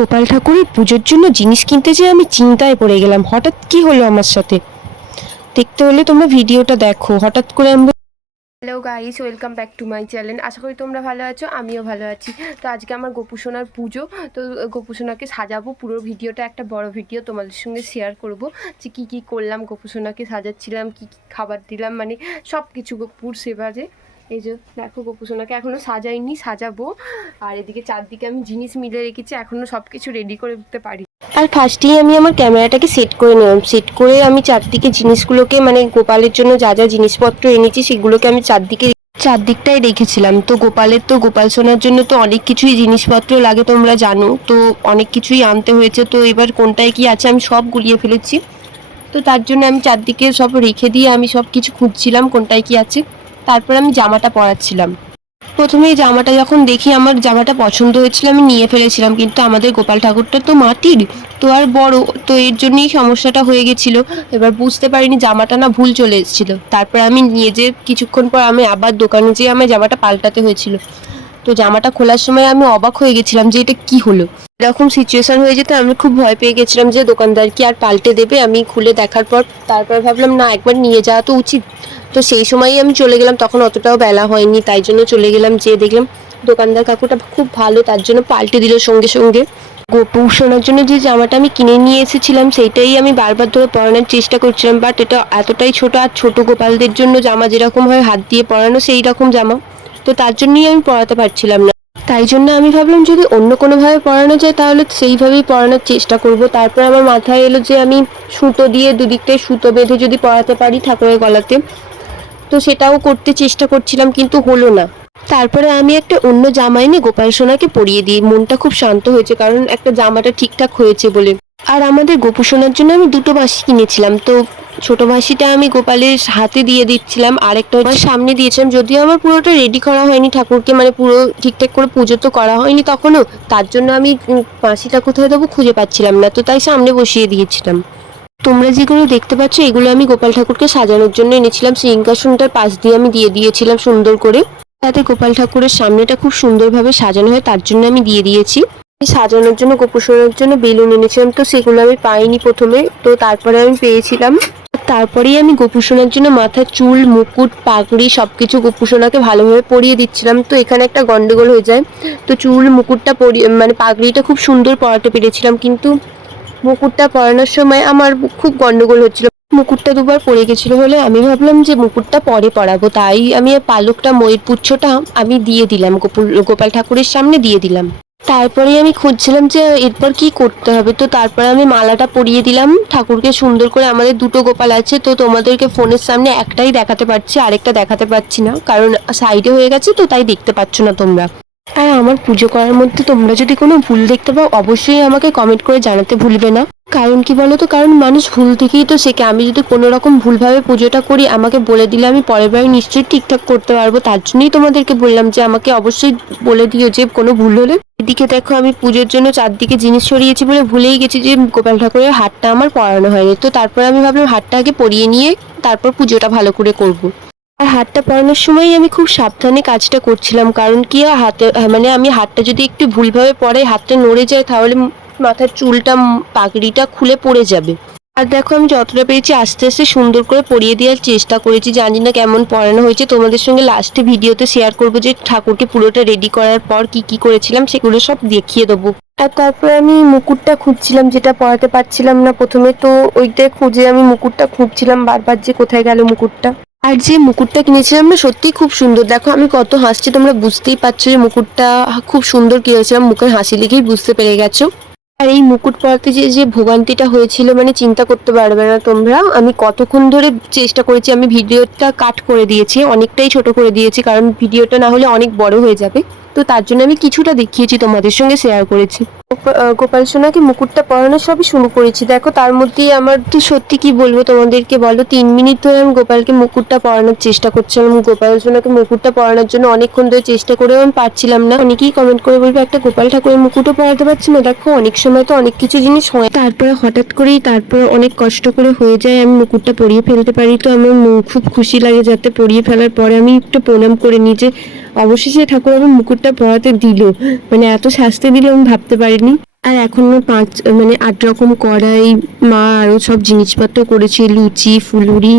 গোপাল ঠাকুরের পুজোর জন্য জিনিস কিনতে যেয়ে আমি চিন্তায় পড়ে গেলাম। হঠাৎ কি হলো আমার সাথে? দেখতে হলে তোমরা ভিডিওটা দেখো। হঠাৎ করে আমরা hello guys welcome back to my channel আশা করি তোমরা ভালো আছো, আমিও ভালো আছি। তো আজকে আমার গোপুসোনার পুজো। তো গোপুসোনাকে সাজাবো পুরো ভিডিওটা, একটা বড় ভিডিও তোমাদের সঙ্গে শেয়ার করব। যে কী কী করলাম, গোপুসোনাকে সাজাচ্ছিলাম, কী কী খাবার দিলাম মানে সব কিছু গোপুর সেবারে। এই যে, দেখো গোপুসোনাকে এখনও সাজাইনি, সাজাবো। আর এদিকে চারদিকে আমি জিনিস মিলে রেখেছি এখনও সব কিছু রেডি করে দিতে পারি। আর ফার্স্টেই আমি আমার ক্যামেরাটাকে সেট করে নিলাম। সেট করে আমি চারদিকে জিনিসগুলোকে মানে গোপালের জন্য যা যা জিনিসপত্র এনেছি, সেগুলোকে আমি চারদিকে চারদিকটাই রেখেছিলাম। তো গোপালের তো, গোপাল সোনার জন্য তো অনেক কিছুই জিনিসপত্র লাগে তোমরা জানো। তো অনেক কিছুই আনতে হয়েছে। তো এবার কোনটায় কি আছে আমি সব গুলিয়ে ফেলেছি। তো তার জন্য আমি চারদিকে সব রেখে দিয়ে আমি সব কিছু খুঁজছিলাম কোনটায় কি আছে। তারপর আমি জামাটা পরাচ্ছিলাম। প্রথমে জামাটা যখন দেখি আমার জামাটা পছন্দ হয়েছিল, আমি নিয়ে ফেলেছিলাম, কিন্তু আমাদের গোপাল ঠাকুরটা তো মাটির। তো আর বড়, তো এর জন্যই সমস্যাটা হয়ে গেছিল। এবার বুঝতে পারিনি জামাটা না ভুল চলে এসেছিল। তারপর আমি নিয়ে যে কিছুক্ষণ পর আমি আবার দোকানে যেয়ে আমার জামাটা পাল্টাতে হয়েছিল। তো জামাটা খোলার সময় আমি অবাক হয়ে গেছিলাম যে এটা কি হলো? এরকম সিচুয়েশন হয়ে যেতে আমি খুব ভয় পেয়ে গেছিলাম যে দোকানদার কি আর পাল্টে দেবে? আমি খুলে দেখার পর তারপর ভাবলাম, না, একবার নিয়ে যাওয়া তো উচিত। তো সেই সময়ই আমি চলে গেলাম, তখন অতটাও বেলা হয়নি, তাই জন্য চলে গেলাম যে দেখলাম দোকানদার কাকুটা খুব ভালো, তার জন্য পাল্টে দিল সঙ্গে সঙ্গে। গোপু শোনার জন্য যে জামাটা আমি কিনে নিয়ে এসেছিলাম, সেইটাই আমি বারবার ধরে পরানোর চেষ্টা করছিলাম বাট এটা এতটাই ছোট আর ছোট গোপালদের জন্য জামা যেরকম হয়, হাত দিয়ে পরানো সেই রকম জামা, তো তার জন্যই আমি পরাতে পারছিলাম না। তাই জন্য আমি ভাবলাম, যদি অন্য কোনোভাবে পড়ানো যায়, তাহলে সেইভাবেই পড়ানোর চেষ্টা করব। তারপর আমার মাথায় এলো যে আমি সুতো দিয়ে দুদিকটায় সুতো বেঁধে যদি পড়াতে পারি ঠাকুরের গলাতে তো সেটাও করতে চেষ্টা করছিলাম, কিন্তু হলো না। তারপরে আমি একটা অন্য জামা এনে গোপাল সোনাকে পরিয়ে দিই। মনটা খুব শান্ত হয়েছে, কারণ একটা জামাটা ঠিকঠাক হয়েছে বলে। আর আমাদের গোপু সোনার জন্য আমি দুটো বাঁশি কিনেছিলাম। তো ছোট বাঁশিটা আমি গোপালের হাতে দিয়ে দিচ্ছিলাম, আরেকটা আমার সামনে দিয়েছিলাম। যদিও আমার পুরোটা রেডি করা হয়নি ঠাকুরকে মানে পুরো ঠিকঠাক করে পুজো তো করা হয়নি তখনও, তার জন্য আমি বাঁশিটা কোথায় দেবো খুঁজে পাচ্ছিলাম না। তো তাই সামনে বসিয়ে দিয়েছিলাম। তোমরা যেগুলো দেখতে পাচ্ছ, এগুলো আমি গোপাল ঠাকুরকে সাজানোর জন্য এনেছিলাম। সিংহাসনটার পাশ দিয়ে আমি দিয়ে দিয়েছিলাম সুন্দর করে। তাতে গোপাল ঠাকুরের সামনেটা খুব সুন্দরভাবে সাজানো হয়, তার জন্য আমি দিয়ে দিয়েছি। সাজানোর জন্য, গোপুসোনার জন্য বেলুন এনেছিলাম, তো সেগুলো আমি পাইনি প্রথমে, তো তারপরে আমি পেয়েছিলাম। তারপরেই আমি গোপুসোনার জন্য মাথার চুল, মুকুট, পাগড়ি সবকিছু গোপুসোনাকে ভালোভাবে পরিয়ে দিচ্ছিলাম। তো এখানে একটা গন্ডগোল হয়ে যায়। তো চুল, মুকুটটা পরিয়ে মানে পাগড়িটা খুব সুন্দর পরাতে পেরেছিলাম, কিন্তু মুকুটটা পরানোর সময় আমার খুব গন্ডগোল হচ্ছিল। মুকুটটা দুবার পড়ে গেছিল বলে আমি ভাবলাম যে মুকুটটা পরে পরাবো। তাই আমি পালকটা, ময়ূর পুচ্ছটা আমি দিয়ে দিলাম, গোপুল, গোপাল ঠাকুরের সামনে দিয়ে দিলাম। তারপরে আমি খুঁজছিলাম যে এরপর কি করতে হবে। তো তারপরে আমি মালাটা পরিয়ে দিলাম। ঠাকুরকে সুন্দর করে আমাদের দুটো গোপাল আছে, তো তোমাদেরকে ফোনের সামনে একটাই দেখাতে পারছি, আরেকটা দেখাতে পারছি না। কারণ সাইডে হয়ে গেছে, তো তাই দেখতে পাচ্ছ না তোমরা। আর আমার পুজো করার মধ্যে তোমরা যদি কোনো ভুল দেখতে পাও, অবশ্যই আমাকে কমেন্ট করে জানাতে ভুলবে না। কারণ কি বলো তো কারণ মানুষ ভুল থেকেই তো শেখে। আমি যদি কোনো রকম ভুলভাবে পুজোটা করি, আমাকে বলে দিলে আমি পরের বার নিশ্চয়ই ঠিকঠাক করতে পারব। তার জন্যই তোমাদেরকে বললাম যে, আমাকে অবশ্যই বলে দিও যে, কোনো ভুল হলে। এদিকে দেখো, আমি পুজোর জন্য চারদিকে জিনিস সরিয়েছি বলে ভুলেই গেছি যে, গোপাল ঠাকুরের হাতটা আমার পরানো হয়নি। তো তারপর আমি ভাবলাম হাতটা আগে পরিয়ে নিয়ে তারপর পুজোটা ভালো করে করব। আর হাতটা পরানোর সময় আমি খুব সাবধানে কাজটা করছিলাম। কারণ কি হাতে মানে আমি হাতটা যদি একটু ভুলভাবে পরে হাতটা নড়ে যায়, তাহলে মাথার চুলটা পাগড়িটা খুলে পড়ে যাবে। আর দেখো, আমি যতটা পেরেছি আস্তে আস্তে সুন্দর করে পরিয়ে দেওয়ার চেষ্টা করেছি। জানি না কেমন পড়ানো হয়েছে। তোমাদের সঙ্গে লাস্টে ভিডিওতে শেয়ার করব যে ঠাকুরকে পুরোটা রেডি করার পর কি কি করেছিলাম, সেগুলো সব দেখিয়ে দেবো। আর তারপর আমি মুকুটটা খুঁজছিলাম, যেটা পড়াতে পারছিলাম না প্রথমে। তো ওইটাই খুঁজে আমি মুকুটটা খুঁজছিলাম, বারবার যে কোথায় গেল মুকুটটা। আর যে মুকুটটা কিনেছিলাম না সত্যি খুব সুন্দর। দেখো, আমি কত হাসছি, তোমরা বুঝতেই পারছ যে মুকুটটা খুব সুন্দর কিনেছিলাম, মুখের হাসি লিখেই বুঝতে পেরে গেছো। আর এই মুকুট পরাতে যে যে ভোগান্তিটা হয়েছিল মানে চিন্তা করতে পারবে না তোমরা। আমি কতক্ষণ ধরে চেষ্টা করেছি, আমি ভিডিওটা কাট করে দিয়েছি, অনেকটাই ছোট করে দিয়েছি, কারণ ভিডিওটা না হলে অনেক বড় হয়ে যাবে। তো তার জন্য আমি কিছুটা দেখিয়েছি, তোমাদের সঙ্গে শেয়ার করেছি। গোপা- গোপাল সোনাকে মুকুটটা পরানো সবই শুরু করেছি। দেখো, তার মধ্যেই আমার তো সত্যি কি বলব তোমাদেরকে বলো, তিন মিনিট ধরে আমি গোপালকে মুকুটটা পরানোর চেষ্টা করছিলাম। গোপাল সোনাকে মুকুটটা পরানোর জন্য অনেকক্ষণ ধরে চেষ্টা করেও আমি পারছিলাম না। অনেকেই কমেন্ট করে বলবে, একটা গোপাল ঠাকুরের মুকুটও পরাতে পারছি না। দেখো, অনেক সময় তো অনেক কিছু জিনিস হয়। তারপরে হঠাৎ করেই তারপরে অনেক কষ্ট করে হয়ে যায়, আমি মুকুটটা পরিয়ে ফেলতে পারি। তো আমার খুব খুশি লাগে যাতে পরিয়ে ফেলার পরে আমি একটু প্রণাম করে যে, অবশেষে ঠাকুর আমার মুকুটটা পরাতে দিল। মানে এত শাস্তি দিল আমি ভাবতে পারিনি। আর এখনও পাঁচ মানে আট রকম কড়াই, মা আরও সব জিনিসপত্র করেছে, লুচি, ফুলুরি,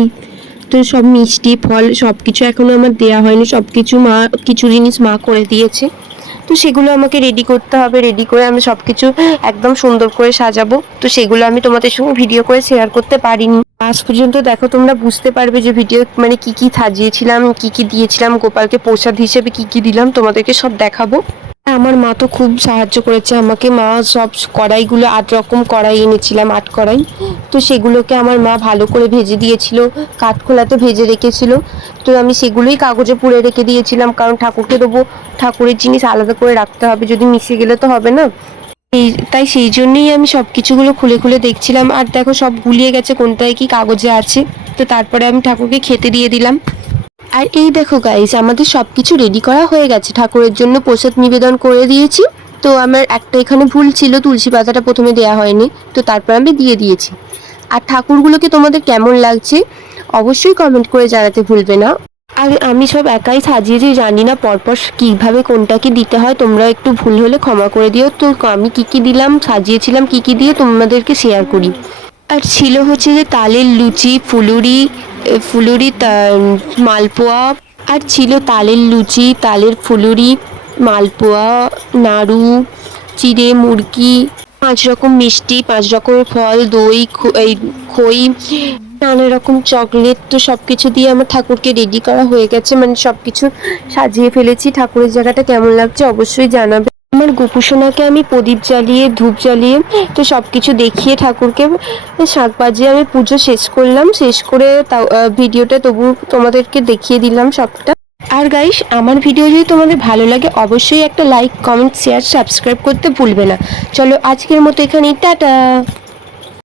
তো সব মিষ্টি, ফল সব কিছু এখনও আমার দেওয়া হয়নি। সব কিছু মা, কিছু জিনিস মা করে দিয়েছে। তো সেগুলো আমাকে রেডি করতে হবে রেডি করে আমি সব কিছু একদম সুন্দর করে সাজাবো। তো সেগুলো আমি তোমাদের সঙ্গে ভিডিও করে শেয়ার করতে পারিনি। আজ পর্যন্ত দেখো তোমরা বুঝতে পারবে যে ভিডিও মানে কি কি সাজিয়েছিলাম, কি কি দিয়েছিলাম, গোপালকে প্রসাদ হিসেবে কি কি দিলাম, তোমাদেরকে সব দেখাবো। আমার মা তো খুব সাহায্য করেছে আমাকে। মা সব কড়াইগুলো আট রকম কড়াই এনেছিলাম, আট কড়াই। তো সেগুলোকে আমার মা ভালো করে ভেজে দিয়েছিল, কাঠখোলাতে ভেজে রেখেছিল। তো আমি সেগুলোই কাগজে পুড়ে রেখে দিয়েছিলাম, কারণ ঠাকুরকে দেবো, ঠাকুরের জিনিস আলাদা করে রাখতে হবে, যদি মিশে গেলে তো হবে না। এই, তাই সেই জন্যই আমি সব কিছুগুলো খুলে খুলে দেখছিলাম। আর দেখো সব গুলিয়ে গেছে, কোনটায় কি কাগজে আছে। তো তারপরে আমি ঠাকুরকে খেতে দিয়ে দিলাম। আর এই দেখো গাইস আমাদের সব কিছু রেডি করা হয়ে গেছে। ঠাকুরের জন্য প্রসাদ নিবেদন করে দিয়েছি। তো আমার একটা এখানে ভুল ছিল, তুলসী পাতাটা প্রথমে দেওয়া হয়নি। তো তারপর আমি দিয়ে দিয়েছি। আর ঠাকুরগুলোকে তোমাদের কেমন লাগছে, অবশ্যই কমেন্ট করে জানাতে ভুলবে না। আর আমি সব একাই সাজিয়েছি জানি না পরপর কীভাবে কোনটা কি দিতে হয়, তোমরা একটু ভুল হলে ক্ষমা করে দিও। তো আমি কি কি দিলাম, সাজিয়েছিলাম, কি কি দিয়ে তোমাদেরকে শেয়ার করি। আর ছিল হচ্ছে যে তালের লুচি, ফুলুরি ফুলুরি মালপোয়া, আর ছিল তালের লুচি, তালের ফুলুরি, মালপোয়া, নাড়ু, চিড়ে, মুরগি, পাঁচ রকম মিষ্টি, পাঁচ রকমের ফল, দই এই খই, নানা রকম চকলেট, তো সব কিছু দিয়ে আমার ঠাকুরকে রেডি করা হয়ে গেছে। মানে সব কিছু সাজিয়ে ফেলেছি। ঠাকুরের জায়গাটা কেমন লাগছে অবশ্যই জানাবে। আমার গোপুসোনাকে আমি প্রদীপ জ্বালিয়ে, ধূপ জ্বালিয়ে, তো সব কিছু দেখিয়ে ঠাকুরকে শাক বাজিয়ে আমি পুজো শেষ করলাম। শেষ করে তাও ভিডিওটা তবু তোমাদেরকে দেখিয়ে দিলাম সবটা। আর গাইস আমার ভিডিও যদি তোমাদের ভালো লাগে, অবশ্যই একটা লাইক কমেন্ট শেয়ার সাবস্ক্রাইব করতে ভুলবে না। চলো আজকের মতো এখানেই, টাটা!